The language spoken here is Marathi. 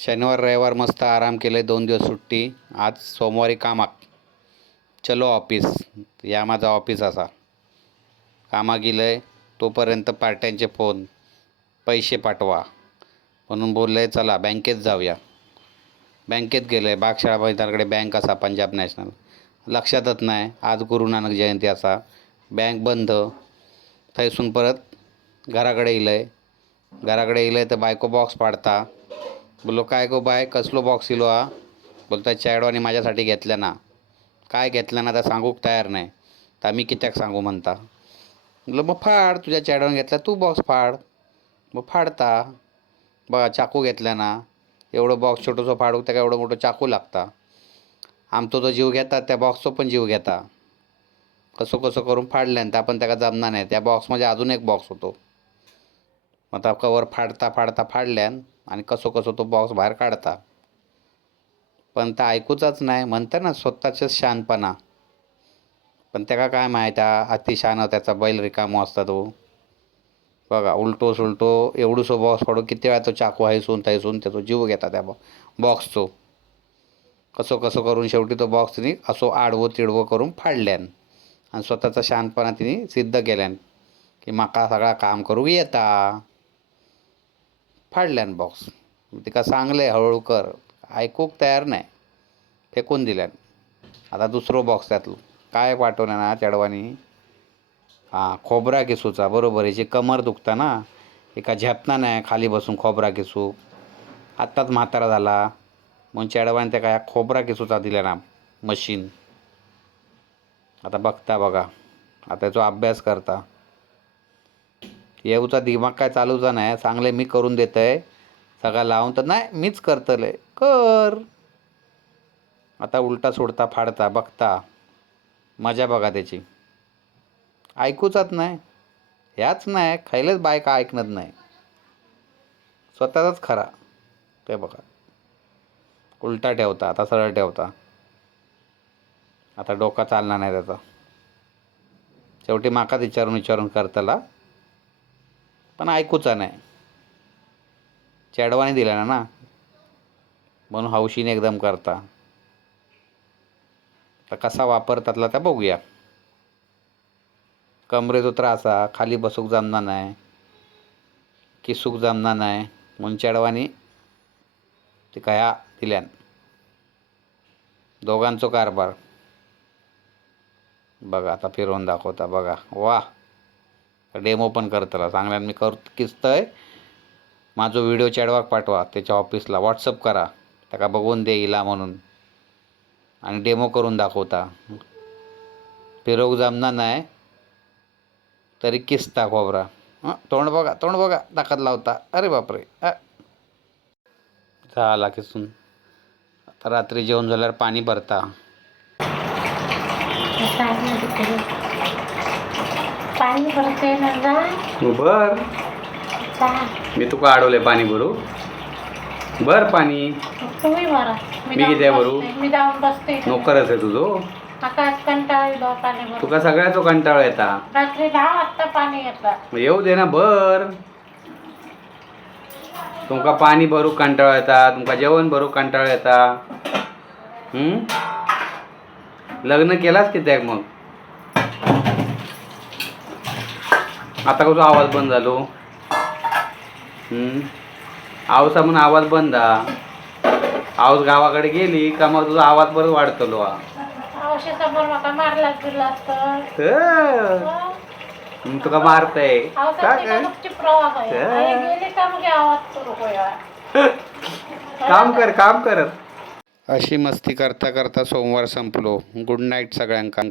शनिवार रविवार मस्त आराम केले, 2 दिवस सुट्टी. आज सोमवारी कामाक चलो ऑफिस. या माझा ऑफिस असा कामा गेलंय. तोपर्यंत पार्ट्यांचे फोन, पैसे पाठवा म्हणून बोलले, चला बँकेत जाऊया. बँकेत गेले. बागशाळा मैदानाकडे बँक असा, पंजाब नॅशनल. लक्षातच नाही आज गुरु नानक जयंती असा. बँक बंद. थंयसून परत घराकडे येयलंय तर बायको बॉक्स पाडता. बोललो, काय गो बाय, कसलो बॉक्स इलो हा? बोलता, चॅडवानी माझ्यासाठी घेतल्या ना. काय घेतल्या ना तर सांगूक तयार नाही. तर आम्ही कित्याक सांगू म्हणता. बोललो, मग फाड, तुझ्या चॅडवान घेतला, तू बॉक्स फाड. मग फाडता. बघा, चाकू घेतल्या ना. एवढं बॉक्स छोटंसं फाडूक त्याला एवढं मोठं चाकू लागता. आमचो तो जीव घेतात, त्या बॉक्सचा पण जीव घेता. कसं कसं करून फाडल्यान, त्या पण त्याला जमणार नाही. त्या बॉक्समध्ये अजून एक बॉक्स होतो. मग आता कवर फाडता फाडल्यान आणि कसं कसं तो बॉक्स बाहेर काढता. पण त्या ऐकूचाच नाही. म्हणतं ना स्वतःचंच शहाणपणा. पण त्याला काय माहीत, अतिशहाणा त्याचा बैल रिकामो असता तो. बघा, उलटो सुलटो एवढूसो बॉक्स फाडू, किती वेळा तो चाकू हायसून थैसून त्याचा जीव घेता त्या बॉक्सचो. कसं कसं करून शेवटी तो बॉक्स तिने असो आडवं तिडवं करून फाडल्यान आणि स्वतःचा शहाणपणा तिने सिद्ध केल्यान की माका सगळा काम करूक येता. फाडल्यान बॉक्स. तिका सांगले हळूहळू कर, ऐकूक तयार नाही. फेकून दिल्यान. आता दुसरो बॉक्स त्यातलो काय पाठवल्या ना चॅडवानी. खोबरा किसूचा. बरोबर, याची कमर दुखता ना, एका झेपना नाही खाली बसून खोबरा किसू. आत्ताच म्हातारा झाला म्हणून चॅडवानी त्या काय खोबरा किसूचा दिल्या ना मशीन. आता बघता बघा, आता त्याचा अभ्यास करता. येऊचा दिमाग काय चालूचा नाही. सांगले मी करून देतय सगळा लावून, तर नाही मीच करतले. कर. आता उलटा सोडता फाडता. बघता मजा बघा त्याची. ऐकूचाच नाही. ह्याच नाही खैलेच बायका ऐकणत नाही. स्वतःचाच खरा. ते बघा, उलटा ठेवता, आता सरळ ठेवता. आता डोका चालणार नाही त्याचा. शेवटी माकाच विचारून करतला, पण ऐकूचा नाही. चॅडवाने दिला ना म्हणून हौशीने एकदम करता. तर कसा वापरतातला त्या बघूया. कमरेचो त्रास हा, खाली बसूक जमणार नाही, किसूक जमणार नाही म्हणून चॅडवानी ते काय दिल्यान. दोघांचो कारभार बघा. आता फिरवून दाखवता बघा. वा, डेमो पण करतला. सांगल्यान मी किसतय. माझो व्हिडिओ चॅडवाक पाठवा, त्याच्या ऑफिसला व्हॉट्सअप करा, त्याका बघून दे इला म्हणून. आणि डेमो करून दाखवता. फिरवूक जमणार नाही तरी किसता खोबरा. तोंड बघा ताकद लावता. अरे बापरे. झाला किसून. आता रात्री जेवण झाल्यावर पाणी भरता. पाणी भरते ना. बर, मी तुका अडवले पाणी भरू. बर पाणी. तुम्ही भरा. मी किती भरू? मी जाऊन बसते. नोकरच आहे तुझो. आता कंटाळा पाणी भरू. तुका सगळ्याचो कंटाळा येता. रात्री 10 वाजता पाणी येतं. मग येऊ दे ना. बर, तुमका पाणी भरू कंटाळा येता, तुमका जेवण भरू कंटाळा येता. लग्न केलास कित्याक मग? आता कसं आवाज बंद झालो. आवसा म्हणून आवाज बंद हा. आवाज गावाकडे गेली का मग तुझा आवाज परत वाढतलो हा. समोर माका मारला गेला असतं. तुका मारतय काम कर. अशी मस्ती करता करता सोमवार संपलो. गुड नाईट सगळ्यांका.